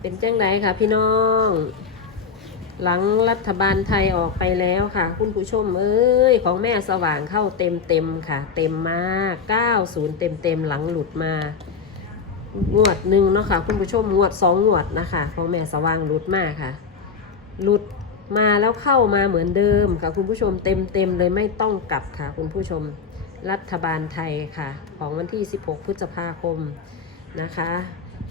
เป็นจังไดค่ะพี่น้อง หลังรัฐบาลไทยออกไปแล้วค่ะ คุณผู้ชมเอ้ย ของแม่สว่างเข้าเต็มเต็มค่ะ เต็มมาก90 เต็มเต็มหลังหลุดมางวดหนึ่งเนาะค่ะ คุณผู้ชมงวดสองงวดนะคะ ของแม่สว่างหลุดมากค่ะหลุดมาแล้วเข้ามาเหมือนเดิมค่ะคุณผู้ชมเต็มเต็มเลยไม่ต้องกลับค่ะ คุณผู้ชมรัฐบาลไทยค่ะ ของวันที่ 16 พฤษภาคมนะคะ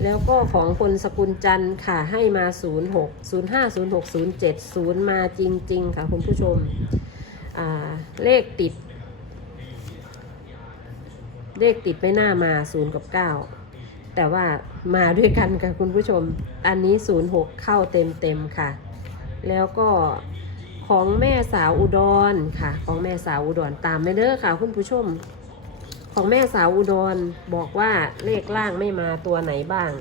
แล้วก็ของคนสกุลจันทร์ค่ะให้มา 06 05 06 07 0 มาจริง ๆ ค่ะคุณผู้ชม เลขติด เลขติดไม่น่ามา 0 กับ 9 แต่ว่ามาด้วยกันค่ะคุณผู้ชม อันนี้ 06 เข้าเต็ม ๆ ค่ะ แล้วก็ของแม่สาวอุดรค่ะ ของแม่สาวอุดรตามไปเด้อค่ะคุณผู้ชม ของแม่สาวอุดรบอกว่าเลขล่างไม่มาตัวไหนบ้าง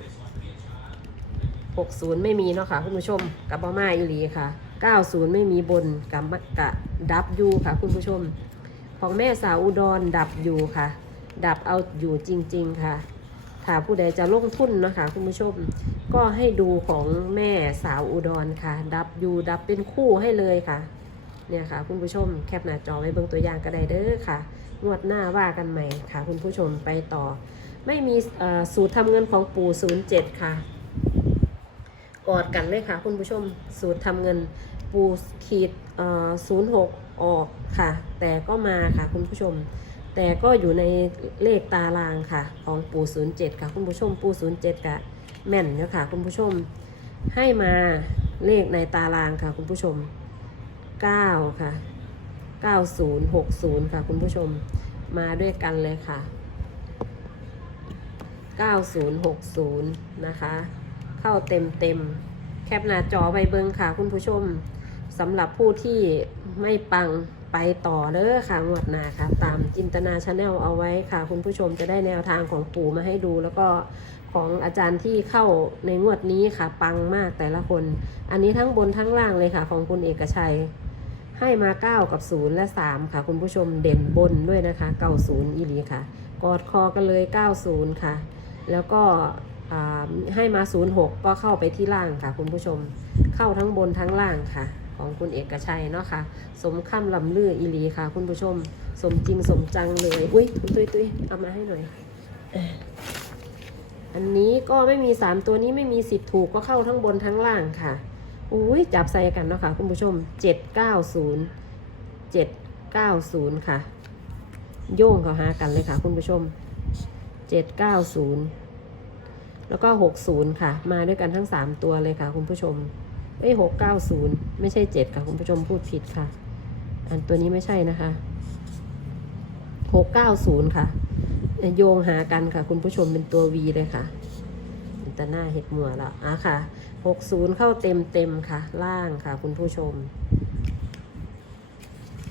60 ไม่มีเนาะค่ะคุณผู้ชมกับบ้ามาอีหลีค่ะ 90 ไม่มีบนกับมักกะดับยูค่ะ คุณผู้ชม ของแม่สาวอุดรดับอยู่ค่ะ ดับเอาอยู่จริง ๆ ค่ะถ้าผู้ใดจะลงทุนนะคะ คุณผู้ชม ก็ให้ดูของแม่สาวอุดรค่ะ ดับยูดับเป็นคู่ให้เลยค่ะ เนี่ยค่ะ คุณผู้ชมแคปหน้าจอไว้เบิ่งตัวอย่างก็ได้เด้อค่ะ งวดหน้าว่ากันใหม่ค่ะ คุณผู้ชมไปต่อ ไม่มีสูตรทำเงินของปู่07ค่ะ กอดกันเลยค่ะ คุณผู้ชมสูตรทำเงินปูขีดเอ่อ06ออกค่ะ แต่ก็มาค่ะคุณผู้ชม แต่ก็อยู่ในเลขตารางค่ะ ของปู07ค่ะ คุณผู้ชมปู07กะแม่นเนาะค่ะ คุณผู้ชมให้มาเลขในตารางค่ะ คุณผู้ชม 9 ค่ะ 9060 ค่ะ คุณผู้ชมมาด้วยกันเลยค่ะ 9060 นะคะ เข้าเต็มเต็มแคปหน้าจอไปเบิงค่ะ คุณผู้ชมสำหรับผู้ที่ไม่ปังไปต่อเด้อค่ะงวดหน้าค่ะ ตามจินตนาชาแนลเอาไว้ค่ะ คุณผู้ชมจะได้แนวทางของปู่มาให้ดู แล้วก็ของอาจารย์ที่เข้าในงวดนี้ค่ะ ปังมากแต่ละคน อันนี้ทั้งบนทั้งล่างเลยค่ะ ของคุณเอกชัย ให้มา 9 กับ 0 และ 3 ค่ะ คุณผู้ชมเด่นบนด้วยนะคะ90อีหลีค่ะ กอดคอกันเลย 90 ค่ะ แล้วก็ให้มา 06 ก็เข้าไปที่ล่างค่ะ คุณผู้ชมเข้าทั้งบนทั้งล่างค่ะ ของคุณเอกชัยเนาะค่ะ สมคำลำลืออีลีค่ะ คุณผู้ชม สมจริงสมจังเลย อุ้ยตุ้ยตุ้ยเอามาให้หน่อย อันนี้ก็ไม่มี 3 ตัวนี้ไม่มีสิทธิ์ถูกก็เข้าทั้งบนทั้งล่างค่ะ อุ้ยจับใส่กันเนาะค่ะคุณผู้ชม 790 790 ค่ะ โย่งเขาหากันเลยค่ะคุณผู้ชม 790 แล้วก็ 60 ค่ะ มาด้วยกันทั้ง 3 ตัวเลยค่ะคุณผู้ชมเอ้ย690 ไม่ใช่ 7 ค่ะคุณผู้ชมพูดผิดค่ะ อันตัวนี้ไม่ใช่นะคะ 690 ค่ะ โยงหากันค่ะคุณผู้ชมเป็นตัว V เลยค่ะ แต่หน้าเห็ดมัวแล้วอะค่ะ60เข้าเต็มเต็มค่ะ ล่างค่ะ คุณผู้ชม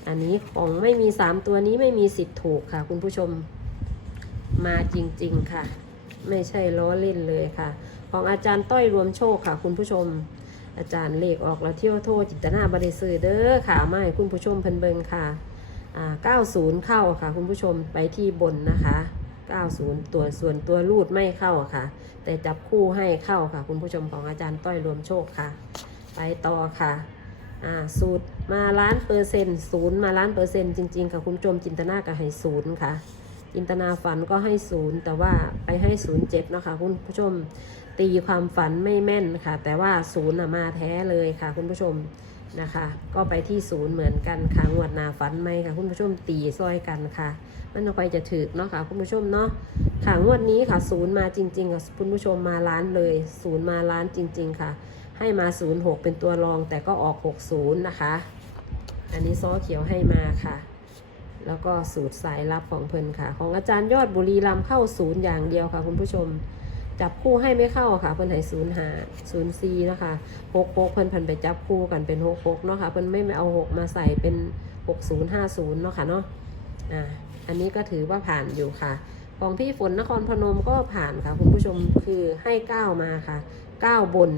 อันนี้ของไม่มี3ตัวนี้ไม่มีสิทธิ์ถูกค่ะ คุณผู้ชม มาจริง ๆ ค่ะ ไม่ใช่ล้อเล่นเลยค่ะ ของอาจารย์ต้อยรวมโชคค่ะ คุณผู้ชม อาจารย์เลขออกแล้วเที่ยวโทษจิตนาบริสุทธิ์เด้อค่ะมาคุณผู้ชมเพิ่นเบิงค่ะ อ่า90 เข้าค่ะ คุณผู้ชมไปที่บนนะคะ 90 ตัวส่วนตัวรูดไม่เข้าค่ะ แต่จับคู่ให้เข้าค่ะ คุณผู้ชมของอาจารย์ต้อยรวมโชคค่ะ ไปต่อค่ะอ่าสูตรมาล้านเปอร์เซ็นต์ศูนย์มาล้านเปอร์เซ็นต์จริงๆค่ะคุณผู้ชมจินตนาก็ให้ศูนย์ค่ะ จินตนาฝันก็ให้ศูนย์แต่ว่าไปให้ศูนย์เจ็ดนะคะคุณผู้ชมตีความฝันไม่แม่นค่ะ แต่ว่าศูนย์มาแท้เลยค่ะ คุณผู้ชม นะคะ ก็ไปที่ศูนย์เหมือนกันค่ะงวดนาฝันไหมค่ะคุณผู้ชมตีซอยกันค่ะ มันค่อยจะถึกเนาะค่ะคุณผู้ชมเนาะค่ะงวดนี้ค่ะศูนย์มาจริงๆค่ะคุณผู้ชมมาล้านเลยศูนย์มาล้านจริง ๆ ค่ะ ให้มา06เป็นตัวรองแต่ก็ออก60นย์นะคะ อันนี้ซ้อเขียวให้มาค่ะ แล้วก็สูตรสายลับของเพิ่นค่ะ ของอาจารย์ยอดบุรีรัมเข้าศูนย์อย่างเดียวค่ะคุณผู้ชม จับคู่ให้ไม่เข้าค่ะเพิ่นให้ศูนย์หาศูนย์ซีนะคะหกหกเพิ่นพิ่นไปจับคู่กันเป็นหกหกเนาะค่ะเพิ่นไม่ไม่เอาหกมาใส่เป็นหกศูนย์ห้าศูนย์เนาะค่ะเนาะอ่าอันนี้ก็ถือว่าผ่านอยู่ค่ะ ของพี่ฝนนครพนมก็ผ่านค่ะคุณผู้ชมคือให้เก้ามาค่ะเก้าบน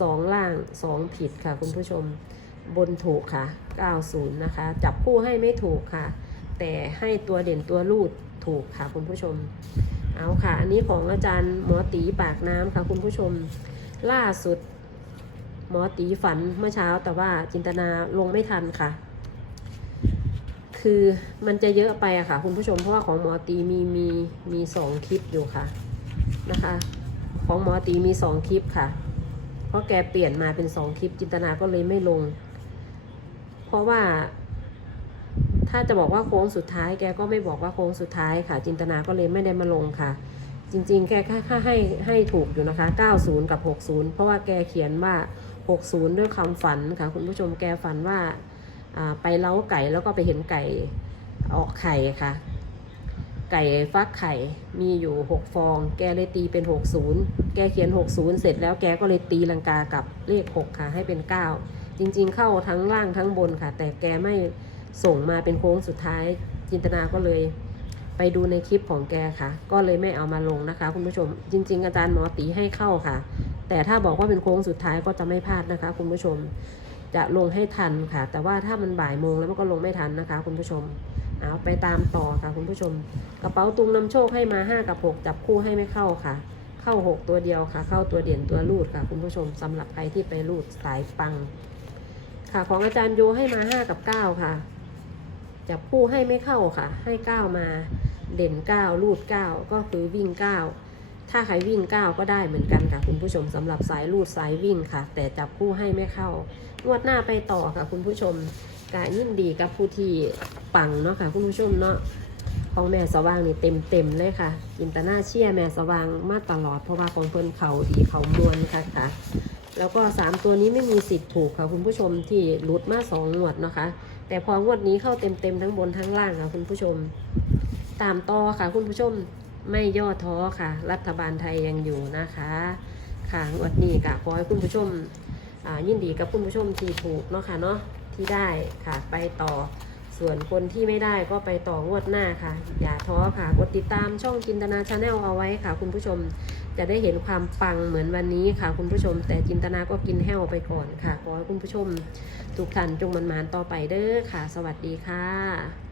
สองล่างสองผิดค่ะคุณผู้ชมบนถูกค่ะ 90 นะคะ จับคู่ให้ไม่ถูกค่ะ แต่ให้ตัวเด่นตัวรูด ถูกค่ะคุณผู้ชม เอาค่ะ อันนี้ของอาจารย์หมอตีปากน้ำค่ะคุณผู้ชม ล่าสุด หมอตีฝันเมื่อเช้าแต่ว่าจินตนาลงไม่ทันค่ะ คือมันจะเยอะไปอะค่ะ คุณผู้ชมเพราะว่าของหมอตีมีมีมีสองคลิปอยู่ค่ะนะคะ ของหมอตีมีสองคลิปค่ะ เพราะแกเปลี่ยนมาเป็นสองคลิปจินตนาก็เลยไม่ลง เพราะว่า ถ้าจะบอกว่าโค้งสุดท้ายแกก็ไม่บอกว่าโค้งสุดท้ายค่ะ จินตนาก็เลยไม่ได้มาลงค่ะ จริงๆ แกแค่ค่าให้ให้ถูกอยู่นะคะ 90 กับ 60 เพราะว่าแกเขียนว่า 60 ด้วยคำฝันค่ะ คุณผู้ชมแกฝันว่าอ่าไปเล้าไก่แล้วก็ไปเห็นไก่ออกไข่ค่ะ ไก่ฟักไข่มีอยู่ 6 ฟอง แกเลยตีเป็น 60 แกเขียน 60 เสร็จแล้วแกก็เลยตีลังกากับเลข 6 ค่ะ ให้เป็น 9 จริงๆ เข้าทั้งล่างทั้งบนค่ะ แต่แกไม่ ส่งมาเป็นโค้งสุดท้าย จินตนาก็เลยไปดูในคลิปของแกค่ะ ก็เลยไม่เอามาลงนะคะ คุณผู้ชม จริง ๆ อาจารย์หมอตีให้เข้าค่ะ แต่ถ้าบอกว่าเป็นโค้งสุดท้ายก็จะไม่พลาดนะคะ คุณผู้ชม จะลงให้ทันค่ะ แต่ว่าถ้ามันบ่ายโมงแล้วมันก็ลงไม่ทันนะคะ คุณผู้ชมเอาไปตามต่อค่ะ คุณผู้ชม กระเป๋าตุงนำโชคให้มา 5 กับ 6 จับคู่ให้ไม่เข้าค่ะ เข้า 6 ตัวเดียวค่ะ เข้าตัวเด่นตัวรูดค่ะ คุณผู้ชมสำหรับใครที่ไปรูดสายปัง ค่ะของอาจารย์โยให้มา 5 กับ 9 ค่ะ จับคู่ให้ไม่เข้าค่ะ ให้9มาเด่น9รูด9ก็คือวิ่ง9ถ้าใครวิ่ง9ก็ได้เหมือนกันค่ะคุณผู้ชมสำหรับสายรูดสายวิ่งค่ะ แต่จับคู่ให้ไม่เข้างวดหน้าไปต่อค่ะคุณผู้ชมกะยินดีกับผู้ที่ปังเนาะค่ะคุณผู้ชมเนาะของแม่สว่างนี่เต็มเต็มเลยค่ะจินตนาเชี่ยแม่สว่างมาตลอดเพราะว่าของเพิ่นเขาดีเขามวนค่ะค่ะ แล้วก็ 3 ตัวนี้ไม่มีสิทธิ์ถูกค่ะคุณผู้ชมที่ลุดมาสองงวดนะคะ แต่พองวดนี้เข้าเต็มๆทั้งบนทั้งล่างค่ะคุณผู้ชม ตามต่อค่ะคุณผู้ชมไม่ย่อท้อค่ะ รัฐบาลไทยยังอยู่นะคะ ค่ะงวดนี้ค่ะขอให้คุณผู้ชมยินดีกับคุณผู้ชมที่ถูกเนาะค่ะเนาะที่ได้ค่ะไปต่อ ส่วนคนที่ไม่ได้ก็ไปต่องวดหน้าค่ะ อย่าท้อค่ะ กดติดตามช่องจินตนาชาแนลเอาไว้ค่ะ คุณผู้ชมจะได้เห็นความปังเหมือนวันนี้ค่ะ คุณผู้ชม แต่จินตนาก็กินแห้วไปก่อนค่ะขอให้คุณผู้ชมทุกท่านจงมันมานต่อไปเด้อค่ะ สวัสดีค่ะ